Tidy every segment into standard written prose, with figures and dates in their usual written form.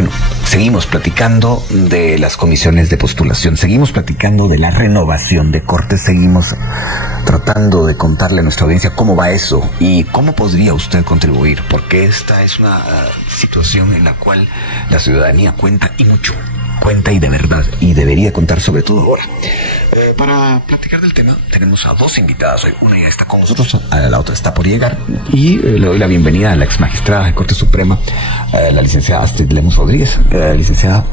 Bueno, seguimos platicando de las comisiones de postulación, seguimos platicando de la renovación de cortes, seguimos tratando de contarle a nuestra audiencia cómo va eso y cómo podría usted contribuir, porque esta es una situación en la cual la ciudadanía cuenta y mucho, cuenta y de verdad, y debería contar sobre todo ahora. Para platicar del tema tenemos a dos invitadas hoy. Una ya está con nosotros, la otra está por llegar, y le doy la bienvenida a la ex magistrada de Corte Suprema, la licenciada Astrid Lemus Rodríguez. Licenciada,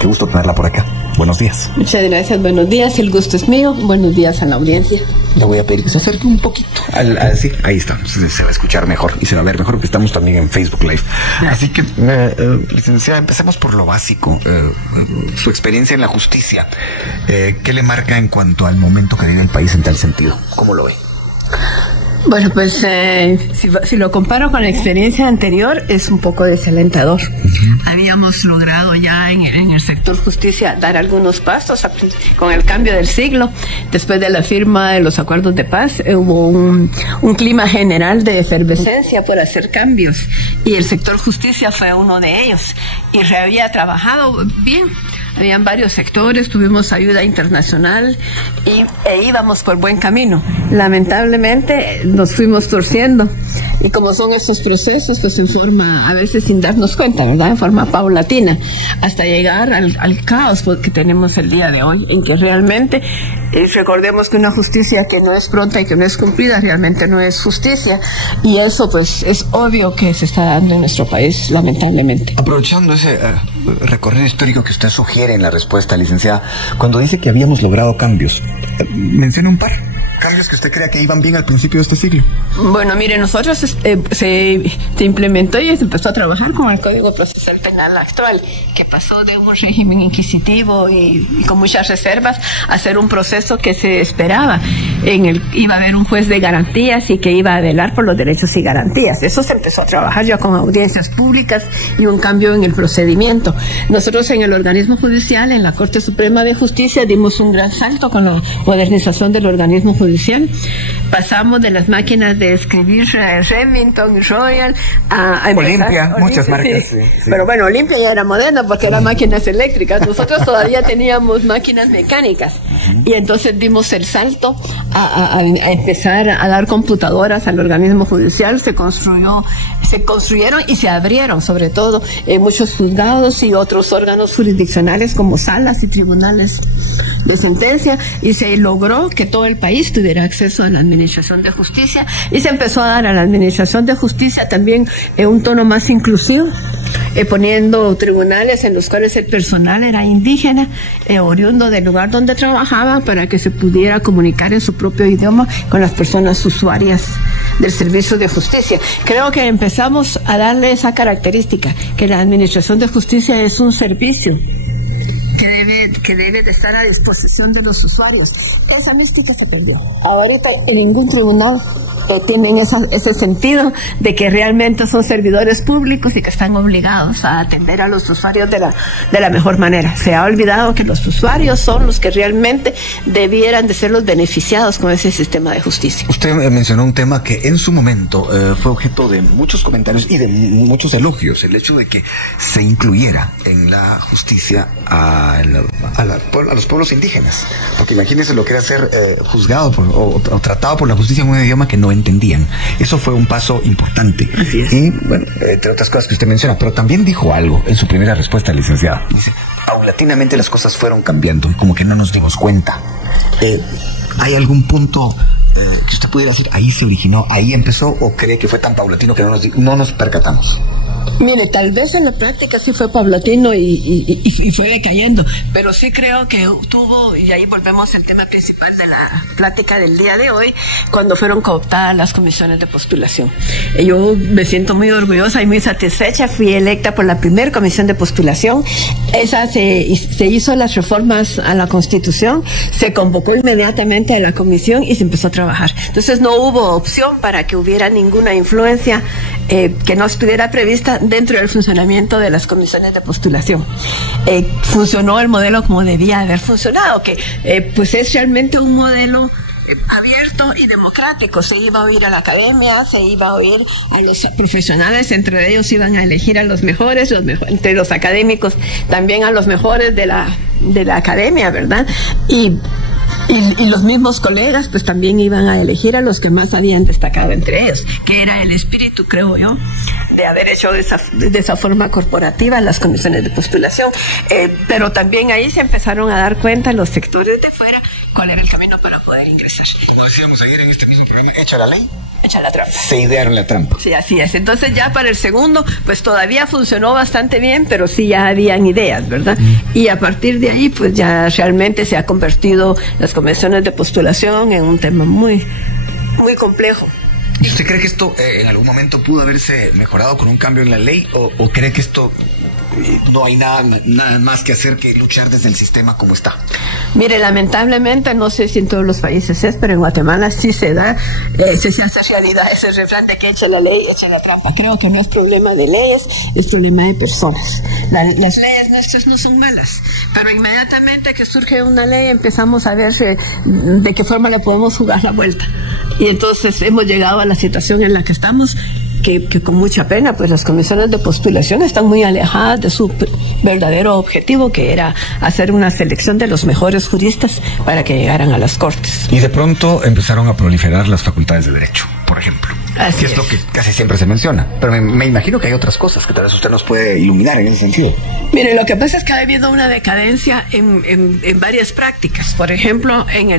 qué gusto tenerla por acá. Buenos días. Muchas gracias, buenos días, el gusto es mío. Buenos días a la audiencia. Le voy a pedir que se acerque un poquito sí, ahí está, se va a escuchar mejor y se va a ver mejor, porque estamos también en Facebook Live. Así que, licenciada, empecemos por lo básico. Su experiencia en la justicia, ¿qué le marca en cuanto al momento que vive el país en tal sentido? ¿Cómo lo ve? Bueno, pues si lo comparo con la experiencia anterior, es un poco desalentador. Habíamos logrado ya en el sector justicia dar algunos pasos con el cambio del siglo. Después de la firma de los acuerdos de paz, hubo un clima general de efervescencia por hacer cambios, y el sector justicia fue uno de ellos, y se había trabajado bien. Habían varios sectores, tuvimos ayuda internacional e íbamos por buen camino. Lamentablemente nos fuimos torciendo, y como son estos procesos, pues en forma, a veces sin darnos cuenta, ¿verdad? En forma paulatina, hasta llegar al caos que tenemos el día de hoy, en que realmente recordemos que una justicia que no es pronta y que no es cumplida realmente no es justicia, y eso pues es obvio que se está dando en nuestro país, lamentablemente. Aprovechando ese recorrido histórico que usted sugiere en la respuesta, licenciada, cuando dice que habíamos logrado cambios, menciona un par. ¿Cambios que usted crea que iban bien al principio de este siglo? Bueno, mire, nosotros se implementó y se empezó a trabajar con el Código Procesal Penal actual, que pasó de un régimen inquisitivo y con muchas reservas a ser un proceso que se esperaba. Iba a haber un juez de garantías y que iba a velar por los derechos y garantías. Eso se empezó a trabajar ya con audiencias públicas y un cambio en el procedimiento. Nosotros en el organismo judicial, en la Corte Suprema de Justicia, dimos un gran salto con la modernización del organismo judicial. Pasamos de las máquinas de escribir Remington y Royal a Olimpia, muchas marcas. Sí. Pero bueno, Olimpia ya era moderna porque eran máquinas eléctricas. Nosotros todavía teníamos máquinas mecánicas, y entonces dimos el salto a empezar a dar computadoras al organismo judicial. Se construyeron y se abrieron, sobre todo, muchos juzgados y otros órganos jurisdiccionales como salas y tribunales de sentencia, y se logró que todo el país tuviera acceso a la administración de justicia, y se empezó a dar a la administración de justicia también un tono más inclusivo, poniendo tribunales en los cuales el personal era indígena, oriundo del lugar donde trabajaba, para que se pudiera comunicar en su propio idioma con las personas usuarias del servicio de justicia. Creo que empezamos a darle esa característica, que la administración de justicia es un servicio que debe de estar a disposición de los usuarios. Esa mística se perdió. Ahorita en ningún tribunal tienen ese sentido de que realmente son servidores públicos y que están obligados a atender a los usuarios de la mejor manera. Se ha olvidado que los usuarios son los que realmente debieran de ser los beneficiados con ese sistema de justicia. Usted mencionó un tema que en su momento fue objeto de muchos comentarios y de muchos elogios, el hecho de que se incluyera en la justicia a los pueblos indígenas, porque imagínense lo que era ser juzgado o tratado por la justicia en un idioma que no entendían. Eso fue un paso importante. Así es. Y bueno, entre otras cosas que usted menciona, pero también dijo algo en su primera respuesta, licenciada. Dice, paulatinamente las cosas fueron cambiando y como que no nos dimos cuenta. ¿Hay algún punto que usted pudiera decir, ahí se originó, ahí empezó, o cree que fue tan paulatino que no nos percatamos? Mire, tal vez en la práctica sí fue paulatino y fue decayendo, pero sí creo que tuvo, y ahí volvemos al tema principal de la plática del día de hoy, cuando fueron cooptadas las comisiones de postulación. Yo me siento muy orgullosa y muy satisfecha. Fui electa por la primera comisión de postulación. Esa se hizo las reformas a la Constitución, se convocó inmediatamente a la comisión y se empezó a trabajar. Entonces no hubo opción para que hubiera ninguna influencia que no estuviera prevista dentro del funcionamiento de las comisiones de postulación. Funcionó el modelo como debía haber funcionado, que pues es realmente un modelo abierto y democrático. Se iba a oír a la academia, se iba a oír a los profesionales, entre ellos iban a elegir a los mejores, entre los académicos también a los mejores de la academia, ¿verdad? Y los mismos colegas pues también iban a elegir a los que más habían destacado entre ellos, que era el espíritu, creo yo, de haber hecho de esa forma corporativa las comisiones de postulación. Pero también ahí se empezaron a dar cuenta los sectores de fuera cuál era el camino para poder ingresar. Como decíamos ayer en este mismo programa, hecha la ley, echa la trampa. Se idearon la trampa. Sí, así es. Entonces ya para el segundo, pues todavía funcionó bastante bien, pero sí ya habían ideas, ¿verdad? Y a partir de ahí, pues ya realmente se ha convertido las comisiones de postulación en un tema muy, muy complejo. ¿Y usted cree que esto en algún momento pudo haberse mejorado con un cambio en la ley o cree que esto no hay nada más que hacer que luchar desde el sistema como está? Mire, lamentablemente, no sé si en todos los países es, pero en Guatemala sí se da, se hace realidad ese refrán de que echa la ley, echa la trampa. Creo que no es problema de leyes, es problema de personas. Las leyes nuestras no son malas, pero inmediatamente que surge una ley empezamos a ver de qué forma le podemos jugar la vuelta. Y entonces hemos llegado a la situación en la que estamos, que con mucha pena, pues las comisiones de postulación están muy alejadas de su verdadero objetivo, que era hacer una selección de los mejores juristas para que llegaran a las cortes. Y de pronto empezaron a proliferar las facultades de derecho, por ejemplo. Así es lo que casi siempre se menciona. Pero me imagino que hay otras cosas que tal vez usted nos puede iluminar en ese sentido. Mire, lo que pasa es que ha habido una decadencia en varias prácticas. Por ejemplo, en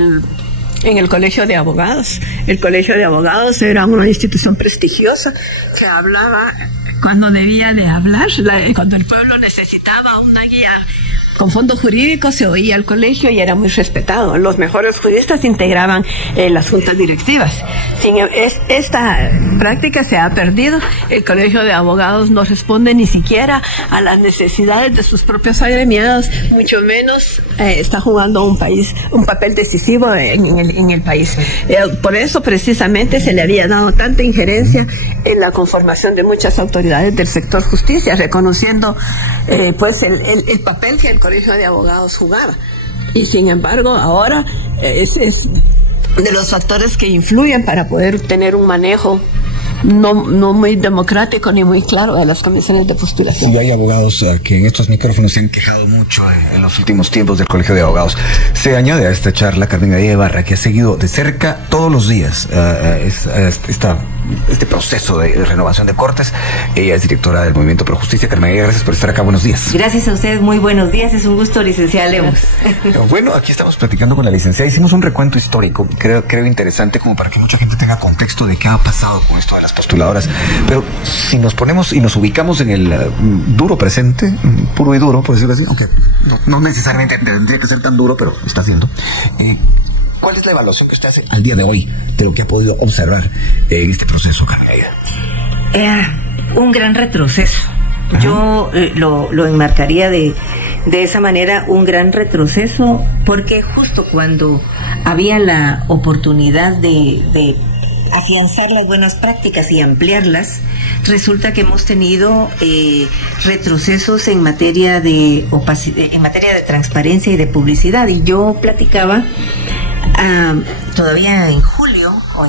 el Colegio de Abogados. El Colegio de Abogados era una institución prestigiosa que hablaba cuando debía de hablar, cuando el pueblo necesitaba una guía con fondos jurídicos, se oía al colegio y era muy respetado. Los mejores juristas integraban las juntas directivas. Esta práctica se ha perdido. El Colegio de Abogados no responde ni siquiera a las necesidades de sus propios agremiados, mucho menos está jugando un papel decisivo en el país. Por eso precisamente se le había dado tanta injerencia en la conformación de muchas autoridades del sector justicia, reconociendo pues el papel que el Colegio de Abogados jugaba. Y sin embargo ahora es de los factores que influyen para poder tener un manejo no muy democrático ni muy claro de las comisiones de postulación. Sí, hay abogados que en estos micrófonos se han quejado mucho en los últimos tiempos del Colegio de Abogados. Se añade a esta charla Carmen Gadía Ibarra, que ha seguido de cerca todos los días este proceso de renovación de cortes. Ella es directora del Movimiento Pro Justicia. Carmen Gadía, gracias por estar acá. Buenos días. Gracias a ustedes, muy buenos días. Es un gusto, licenciada Lemos. Bueno, aquí estamos platicando con la licenciada. Hicimos un recuento histórico, creo interesante, como para que mucha gente tenga contexto de qué ha pasado con esto de las postuladoras. Pero si nos ponemos y nos ubicamos en el duro presente, puro y duro, por decirlo así, aunque no necesariamente tendría que ser tan duro, pero está haciendo. ¿Cuál es la evaluación que usted hace al día de hoy de lo que ha podido observar en este proceso, Un gran retroceso. Ajá. Yo lo enmarcaría de esa manera, un gran retroceso, porque justo cuando había la oportunidad de afianzar las buenas prácticas y ampliarlas, resulta que hemos tenido retrocesos en materia de transparencia y de publicidad. Y yo platicaba todavía en julio o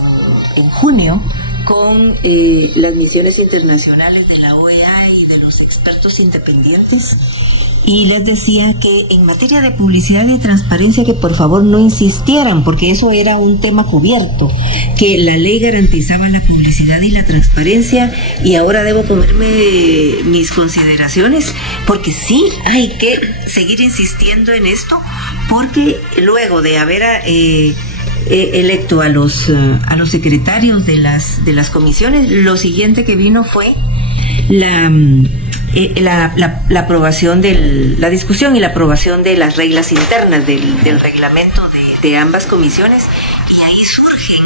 en junio con las misiones internacionales de la OEA y de los expertos independientes, y les decía que en materia de publicidad y transparencia que por favor no insistieran, porque eso era un tema cubierto, que la ley garantizaba la publicidad y la transparencia, y ahora debo ponerme mis consideraciones, porque sí hay que seguir insistiendo en esto, porque luego de haber electo a los secretarios de las comisiones, lo siguiente que vino fue la aprobación la discusión y la aprobación de las reglas internas del reglamento de ambas comisiones, y ahí surgen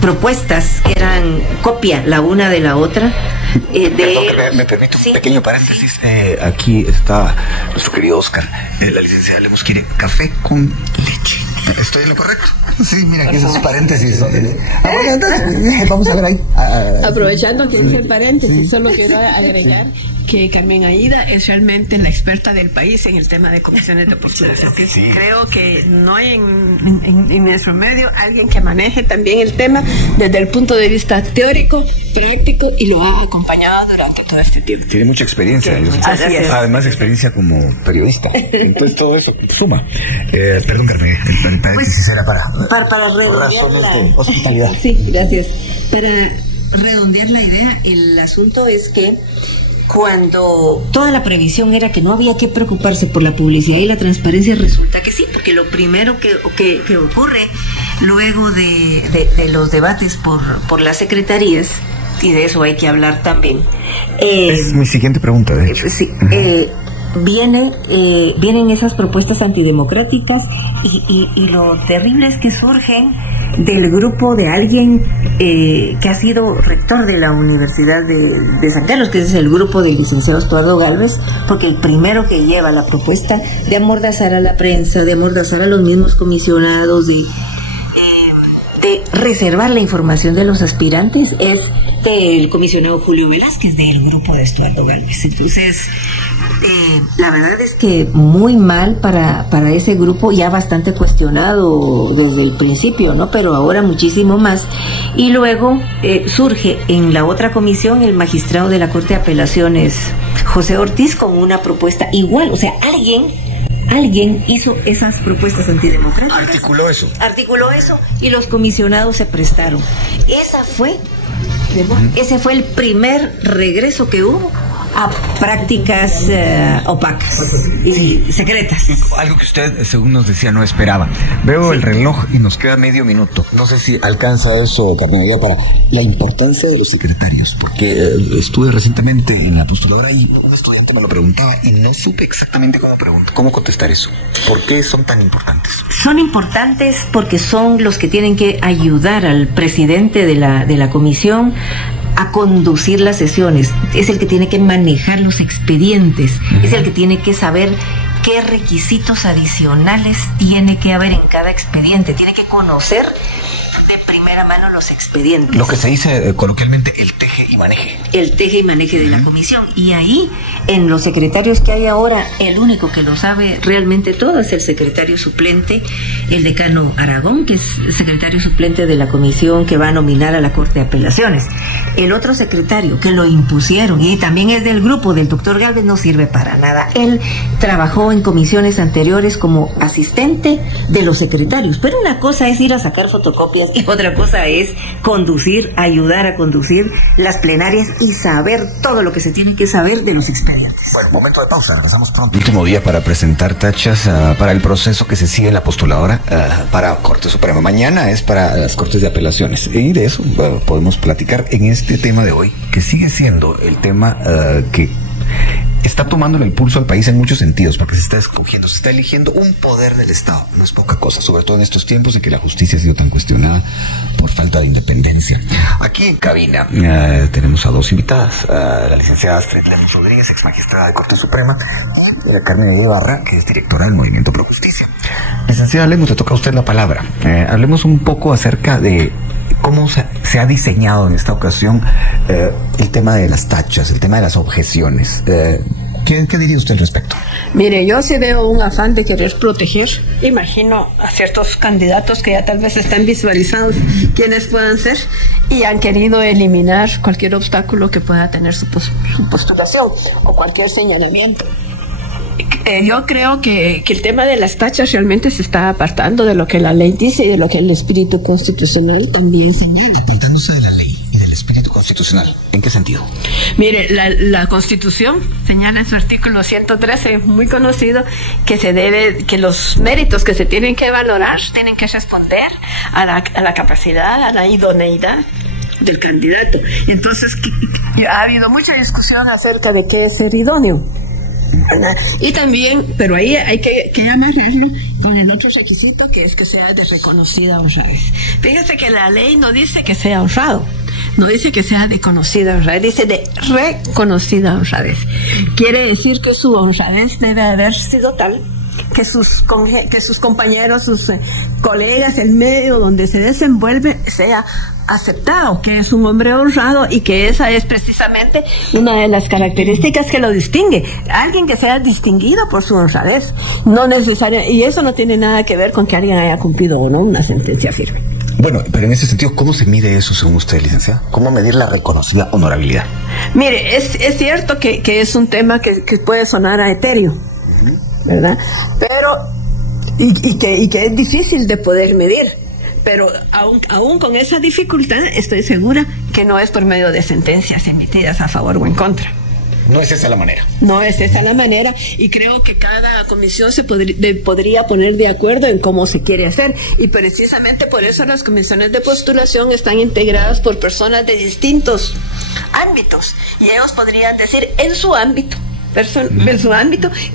propuestas que eran copia la una de la otra. Perdón, me permite un pequeño paréntesis. Sí. Aquí está nuestro querido Oscar. La licenciada Lemos quiere café con leche. Estoy en lo correcto. Sí, mira, aquí esos paréntesis. Vamos a ver ahí. Aprovechando que dije paréntesis, solo quiero agregar que Carmen Aida es realmente la experta del país en el tema de comisiones de postulación. Creo que no hay en nuestro medio alguien que maneje también el tema desde el punto de vista teórico, práctico, y lo ha acompañado durante todo este tiempo. Tiene mucha experiencia. Además, experiencia como periodista. Entonces, todo eso suma. Perdón, Carmen, el paréntesis era para redondear la hospitalidad. Sí, gracias. Para redondear la idea, el asunto es que cuando toda la previsión era que no había que preocuparse por la publicidad y la transparencia, resulta que sí, porque lo primero que ocurre luego de los debates por las secretarías, y de eso hay que hablar también. Es mi siguiente pregunta, de hecho. Sí, vienen esas propuestas antidemocráticas y lo terrible es que surgen del grupo de alguien que ha sido rector de la Universidad de San Carlos, que es el grupo del licenciado Estuardo Gálvez, porque el primero que lleva la propuesta de amordazar a la prensa, de amordazar a los mismos comisionados, de reservar la información de los aspirantes, es el comisionado Julio Velázquez, del grupo de Estuardo Gálvez. Entonces, la verdad es que muy mal para ese grupo, ya bastante cuestionado desde el principio, ¿no? Pero ahora muchísimo más. Y luego surge en la otra comisión el magistrado de la Corte de Apelaciones, José Ortiz, con una propuesta igual. O sea, alguien hizo esas propuestas antidemocráticas. Articuló eso y los comisionados se prestaron. Ese fue el primer regreso que hubo a prácticas opacas y secretas. Algo que usted, según nos decía, no esperaba. Veo el reloj y nos queda medio minuto. No sé si alcanza eso, Carmen, para la importancia de los secretarios, porque estuve recientemente en la postuladora y un estudiante me lo preguntaba y no supe exactamente cómo contestar eso. ¿Por qué son tan importantes? Son importantes porque son los que tienen que ayudar al presidente de la comisión a conducir las sesiones. Es el que tiene que manejar los expedientes, es el que tiene que saber qué requisitos adicionales tiene que haber en cada expediente, tiene que conocer de primera mano los expedientes. Lo que se dice coloquialmente el teje y maneje. El teje y maneje de la comisión. Y ahí, en los secretarios que hay ahora, el único que lo sabe realmente todo es el secretario suplente, el decano Aragón, que es secretario suplente de la comisión que va a nominar a la Corte de Apelaciones. El otro secretario que lo impusieron y también es del grupo del doctor Gálvez no sirve para nada. Él trabajó en comisiones anteriores como asistente de los secretarios, pero una cosa es ir a sacar fotocopias y otra cosa es ayudar a conducir las plenarias y saber todo lo que se tiene que saber de los expedientes. Bueno, momento de pausa, regresamos pronto. Último día para presentar tachas para el proceso que se sigue en la postuladora para Corte Suprema. Mañana es para las Cortes de Apelaciones y de eso podemos platicar en este tema de hoy, que sigue siendo el tema que está tomándole el pulso al país en muchos sentidos, porque se está eligiendo un poder del Estado. No es poca cosa, sobre todo en estos tiempos en que la justicia ha sido tan cuestionada por falta de independencia. Aquí en cabina tenemos a dos invitadas, la licenciada Astrid Lemos Rodríguez, ex magistrada de Corte Suprema, y la Carmen Ibarra, que es directora del Movimiento Pro Justicia. Licenciada Lemos, le toca a usted la palabra. Hablemos un poco acerca de cómo se ha diseñado en esta ocasión el tema de las tachas, el tema de las objeciones. ¿Qué diría usted al respecto? Mire, yo sí veo un afán de querer proteger. Imagino a ciertos candidatos que ya tal vez están visualizados quiénes puedan ser y han querido eliminar cualquier obstáculo que pueda tener su postulación o cualquier señalamiento. Yo creo que el tema de las tachas realmente se está apartando de lo que la ley dice y de lo que el espíritu constitucional también señala. Apartándose de la ley y del espíritu constitucional, ¿en qué sentido? Mire, la Constitución señala en su artículo 113, muy conocido, que los méritos que se tienen que valorar tienen que responder a la capacidad, a la idoneidad del candidato. Entonces, ha habido mucha discusión acerca de qué es ser idóneo. Y también, pero ahí hay que amarrarlo con el otro requisito, que es que sea de reconocida honradez. Fíjese que la ley no dice que sea honrado, no dice que sea de conocida honradez, dice de reconocida honradez. Quiere decir que su honradez debe haber sido tal que sus compañeros, sus colegas, el medio donde se desenvuelve sea aceptado, que es un hombre honrado y que esa es precisamente una de las características que lo distingue. Alguien que sea distinguido por su honradez, no necesariamente, y eso no tiene nada que ver con que alguien haya cumplido o no una sentencia firme. Bueno, pero en ese sentido, ¿cómo se mide eso según usted, licenciada? ¿Cómo medir la reconocida honorabilidad? Mire, es cierto que es un tema que puede sonar a etéreo, ¿verdad? Pero, y que es difícil de poder medir. Pero aún con esa dificultad, estoy segura que no es por medio de sentencias emitidas a favor o en contra. No es esa la manera. No es esa la manera, y creo que cada comisión se podría poner de acuerdo en cómo se quiere hacer, y precisamente por eso las comisiones de postulación están integradas por personas de distintos ámbitos, y ellos podrían decir en su ámbito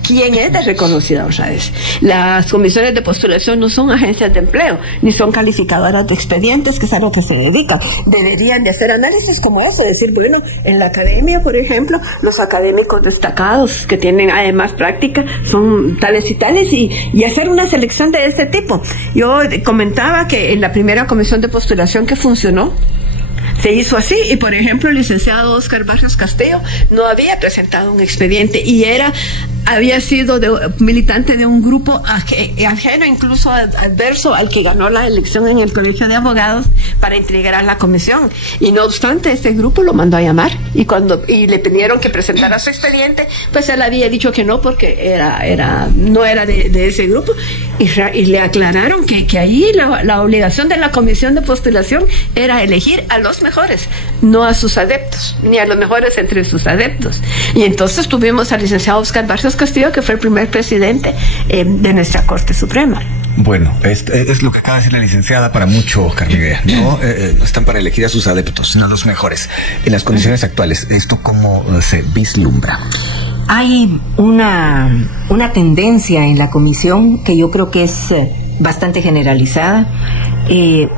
quién es de reconocida honradez. Las comisiones de postulación no son agencias de empleo, ni son calificadoras de expedientes, que es a lo que se dedican. Deberían de hacer análisis como ese, decir, bueno, en la academia, por ejemplo, los académicos destacados que tienen además práctica son tales y tales, y hacer una selección de este tipo. Yo comentaba que en la primera comisión de postulación que funcionó, se hizo así, y por ejemplo el licenciado Óscar Barrios Castillo no había presentado un expediente y había sido militante de un grupo ajeno, incluso adverso al que ganó la elección en el Colegio de Abogados para integrar la comisión, y no obstante este grupo lo mandó a llamar, y le pidieron que presentara su expediente, pues él había dicho que no, porque no era de ese grupo, y le aclararon que ahí la obligación de la comisión de postulación era elegir a los mejores, no a sus adeptos, ni a los mejores entre sus adeptos. Y entonces tuvimos al licenciado Óscar Barrios Castillo, que fue el primer presidente de nuestra Corte Suprema. Bueno, es lo que acaba de decir la licenciada para mucho, Carmen. No están para elegir a sus adeptos, sino a los mejores. En las condiciones actuales, ¿esto cómo se vislumbra? Hay una tendencia en la comisión que yo creo que es bastante generalizada, de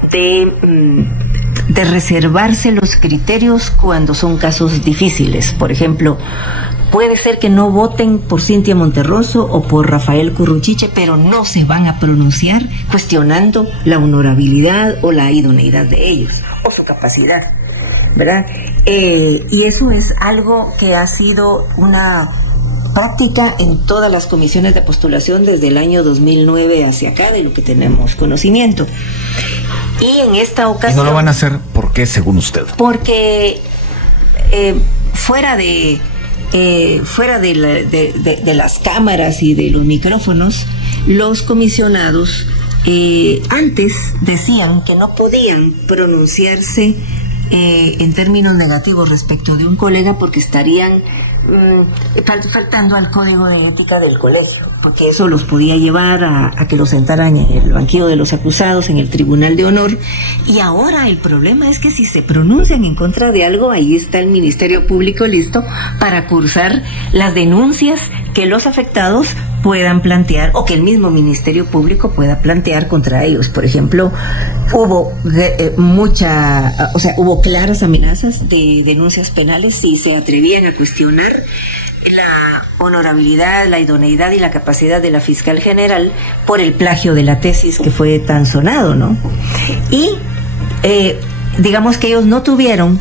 reservarse los criterios cuando son casos difíciles. Por ejemplo, puede ser que no voten por Cintia Monterroso o por Rafael Curruchiche, pero no se van a pronunciar cuestionando la honorabilidad o la idoneidad de ellos, o su capacidad, ¿verdad? Y eso es algo que ha sido una práctica en todas las comisiones de postulación desde el año 2009 hacia acá, de lo que tenemos conocimiento. Y en esta ocasión... ¿Y no lo van a hacer por qué, según usted? Porque fuera de las cámaras y de los micrófonos, los comisionados antes decían que no podían pronunciarse en términos negativos respecto de un colega porque estarían faltando al código de ética del colegio, porque eso los podía llevar a que los sentaran en el banquillo de los acusados, en el Tribunal de Honor. Y ahora el problema es que si se pronuncian en contra de algo, ahí está el Ministerio Público listo para cursar las denuncias que los afectados puedan plantear, o que el mismo Ministerio Público pueda plantear contra ellos. Por ejemplo, hubo hubo claras amenazas de denuncias penales si se atrevían a cuestionar la honorabilidad, la idoneidad y la capacidad de la fiscal general por el plagio de la tesis que fue tan sonado, ¿no? Y digamos que ellos no tuvieron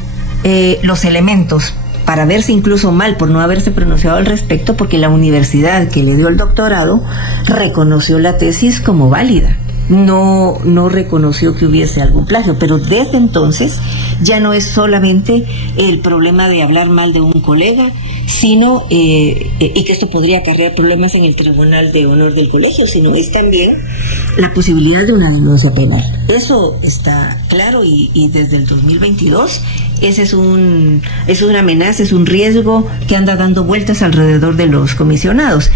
los elementos para verse incluso mal por no haberse pronunciado al respecto, porque la universidad que le dio el doctorado reconoció la tesis como válida. No reconoció que hubiese algún plagio, pero desde entonces ya no es solamente el problema de hablar mal de un colega, sino y que esto podría acarrear problemas en el Tribunal de Honor del colegio, sino es también la posibilidad de una denuncia penal. Eso está claro, y desde el 2022 ese es una amenaza, es un riesgo que anda dando vueltas alrededor de los comisionados.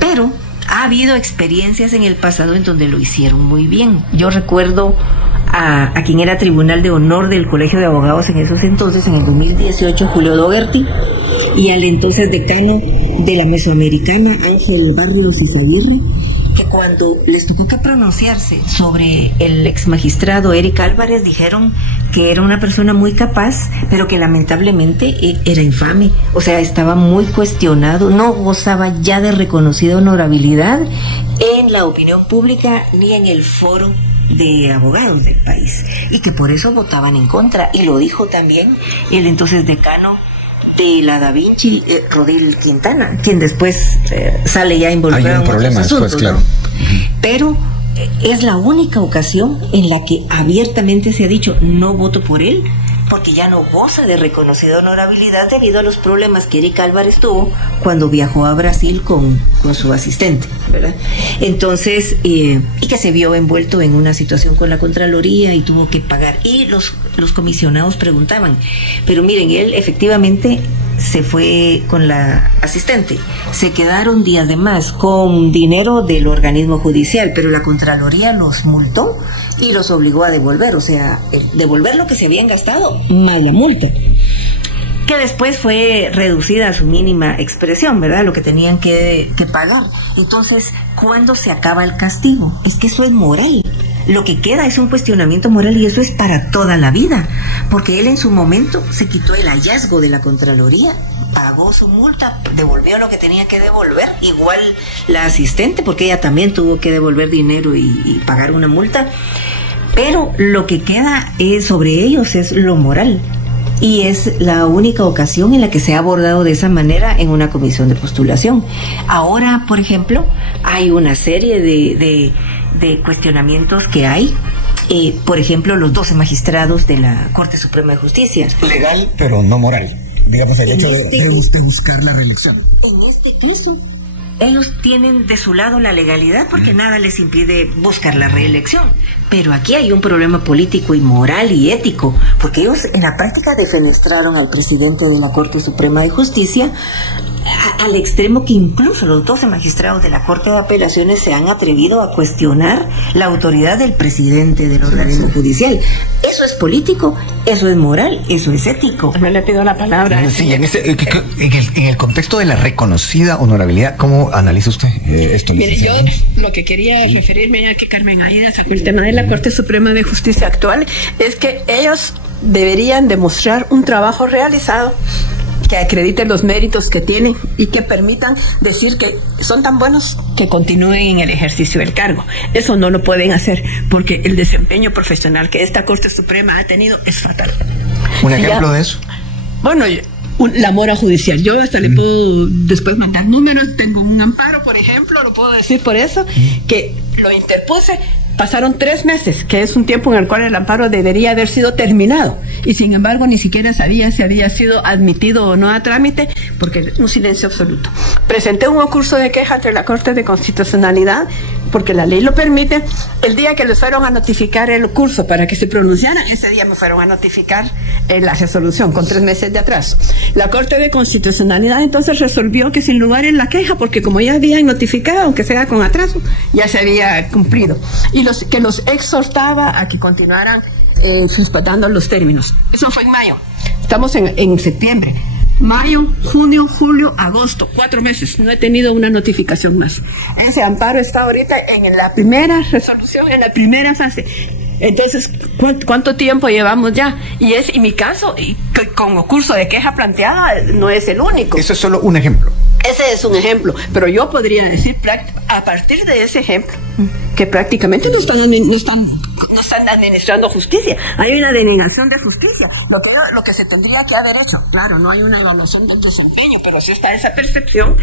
Pero ha habido experiencias en el pasado en donde lo hicieron muy bien. Yo recuerdo a quien era Tribunal de Honor del Colegio de Abogados en esos entonces, en el 2018, Julio Dougherty, y al entonces decano de la Mesoamericana, Ángel Barrios Izaguirre, que cuando les tocó que pronunciarse sobre el ex magistrado Eric Álvarez, dijeron que era una persona muy capaz, pero que lamentablemente era infame. O sea, estaba muy cuestionado, no gozaba ya de reconocida honorabilidad en la opinión pública ni en el foro de abogados del país, y que por eso votaban en contra. Y lo dijo también el entonces decano de la Da Vinci, Rodil Quintana, quien después sale ya involucrado en problemas asuntos, claro. ¿No? Pero es la única ocasión en la que abiertamente se ha dicho no voto por él, porque ya no goza de reconocida honorabilidad debido a los problemas que Eric Álvarez tuvo cuando viajó a Brasil con su asistente, ¿verdad? Entonces, y que se vio envuelto en una situación con la Contraloría y tuvo que pagar. Y los comisionados preguntaban, pero miren, él efectivamente se fue con la asistente, se quedaron días de más con dinero del organismo judicial, pero la Contraloría los multó y los obligó a devolver, o sea, devolver lo que se habían gastado más la multa, que después fue reducida a su mínima expresión, ¿verdad? Lo que tenían que pagar. Entonces, ¿cuándo se acaba el castigo? Es que eso es moral. Lo que queda es un cuestionamiento moral, y eso es para toda la vida, porque él en su momento se quitó el hallazgo de la Contraloría, pagó su multa, devolvió lo que tenía que devolver, igual la asistente, porque ella también tuvo que devolver dinero y pagar una multa, pero lo que queda sobre ellos es lo moral. Y es la única ocasión en la que se ha abordado de esa manera en una comisión de postulación. Ahora, por ejemplo, hay una serie de cuestionamientos que hay. Por ejemplo, los 12 magistrados de la Corte Suprema de Justicia. Legal, pero no moral. Digamos, el hecho de buscar la reelección. En este caso, ellos tienen de su lado la legalidad porque nada les impide buscar la reelección. Pero aquí hay un problema político y moral y ético, porque ellos en la práctica defenestraron al presidente de la Corte Suprema de Justicia al extremo que incluso los 12 magistrados de la Corte de Apelaciones se han atrevido a cuestionar la autoridad del presidente del organismo judicial. Eso es político, eso es moral, eso es ético. No le pido la palabra. Sí, en el contexto de la reconocida honorabilidad, ¿cómo analiza usted esto? Mire, yo lo que quería referirme, ya que Carmen Aida sacó el tema de la Corte Suprema de Justicia actual, es que ellos deberían demostrar un trabajo realizado que acrediten los méritos que tienen y que permitan decir que son tan buenos que continúen en el ejercicio del cargo. Eso no lo pueden hacer porque el desempeño profesional que esta Corte Suprema ha tenido es fatal. ¿Un ejemplo de eso? Bueno, la mora judicial. Yo hasta le puedo después mandar números. Tengo un amparo, por ejemplo, lo puedo decir por eso, que lo interpuse. Pasaron 3 meses, que es un tiempo en el cual el amparo debería haber sido terminado, y sin embargo ni siquiera sabía si había sido admitido o no a trámite, porque un silencio absoluto. Presenté un concurso de queja ante la Corte de Constitucionalidad, porque la ley lo permite. El día que les fueron a notificar el curso para que se pronunciaran, ese día me fueron a notificar la resolución con 3 meses de atraso. La Corte de Constitucionalidad entonces resolvió que sin lugar en la queja, porque como ya habían notificado, aunque sea con atraso, ya se había cumplido, y que los exhortaba a que continuaran respetando los términos. Eso fue en mayo. Estamos en septiembre. Mayo, junio, julio, agosto, 4 meses. No he tenido una notificación más. Ese amparo está ahorita en la primera resolución, en la primera fase. Entonces, ¿cuánto tiempo llevamos ya? Y mi caso, con curso de queja planteada, no es el único. Eso es solo un ejemplo. Ese es un ejemplo, pero yo podría decir a partir de ese ejemplo que prácticamente no están administrando justicia. Hay una denegación de justicia. Lo que se tendría que haber hecho, claro, no hay una evaluación del desempeño, pero sí está esa percepción,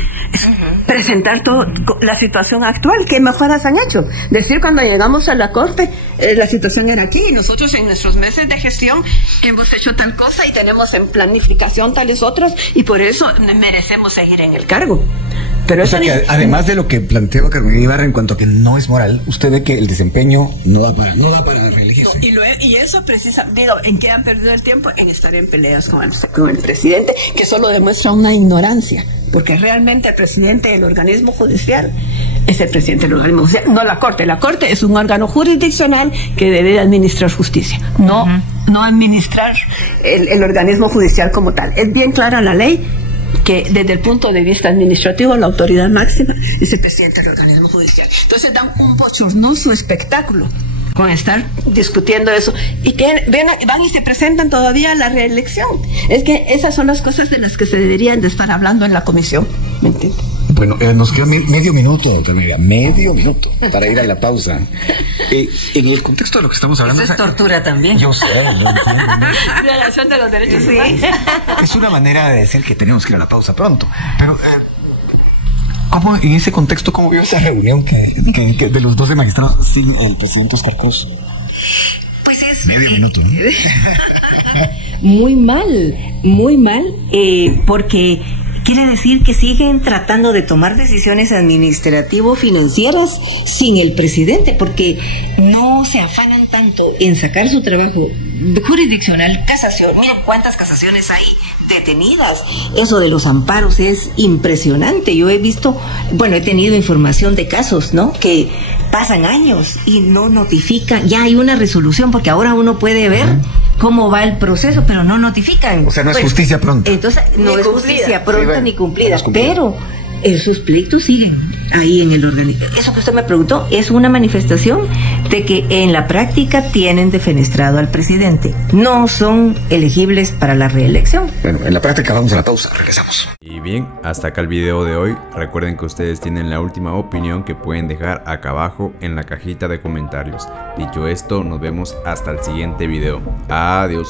presentar toda la situación actual, qué mejoras han hecho. Decir cuando llegamos a la Corte, la situación era aquí, y nosotros en nuestros meses de gestión hemos hecho tal cosa y tenemos en planificación tales otras, y por eso merecemos seguir en el cargo. Pero eso que además de lo que planteó Carmen Ibarra en cuanto a que no es moral, usted ve que el desempeño no da para reelegirse. Y eso precisamente, ¿en qué han perdido el tiempo? En estar en peleas con el presidente, que solo demuestra una ignorancia, porque realmente el presidente del organismo judicial es el presidente del organismo judicial, no la Corte. La Corte es un órgano jurisdiccional que debe administrar justicia, no administrar el organismo judicial como tal. Es bien clara la ley que desde el punto de vista administrativo la autoridad máxima es el presidente del organismo judicial. Entonces dan un bochornoso espectáculo con estar discutiendo eso, y que van y se presentan todavía a la reelección. Es que esas son las cosas de las que se deberían de estar hablando en la comisión, ¿me entiendes? Bueno, nos queda medio minuto, medio minuto para ir a la pausa. En el contexto de lo que estamos hablando... Eso es tortura también. Yo sé, yo entiendo. Violación de los derechos humanos. Es una manera de decir que tenemos que ir a la pausa pronto. Pero, ¿cómo, en ese contexto, cómo vio esa reunión que de los 12 magistrados sin el presidente Óscar Cos? Pues es... Medio minuto, ¿no? Muy mal, porque... quiere decir que siguen tratando de tomar decisiones administrativo-financieras sin el presidente, porque no se afanan tanto en sacar su trabajo jurisdiccional, casación. Miren cuántas casaciones hay detenidas. Eso de los amparos es impresionante. Yo he tenido información de casos, ¿no?, que pasan años y no notifican. Ya hay una resolución, porque ahora uno puede ver cómo va el proceso, pero no notifican. O sea, no es justicia pronta. Entonces, no es justicia pronta ni cumplida, cumplida. pero sus pleitos siguen ahí en el organismo. Eso que usted me preguntó es una manifestación de que en la práctica tienen defenestrado al presidente. No son elegibles para la reelección. Bueno, en la práctica vamos a la pausa, regresamos. Y bien, hasta acá el video de hoy. Recuerden que ustedes tienen la última opinión que pueden dejar acá abajo en la cajita de comentarios. Dicho esto, nos vemos hasta el siguiente video. Adiós.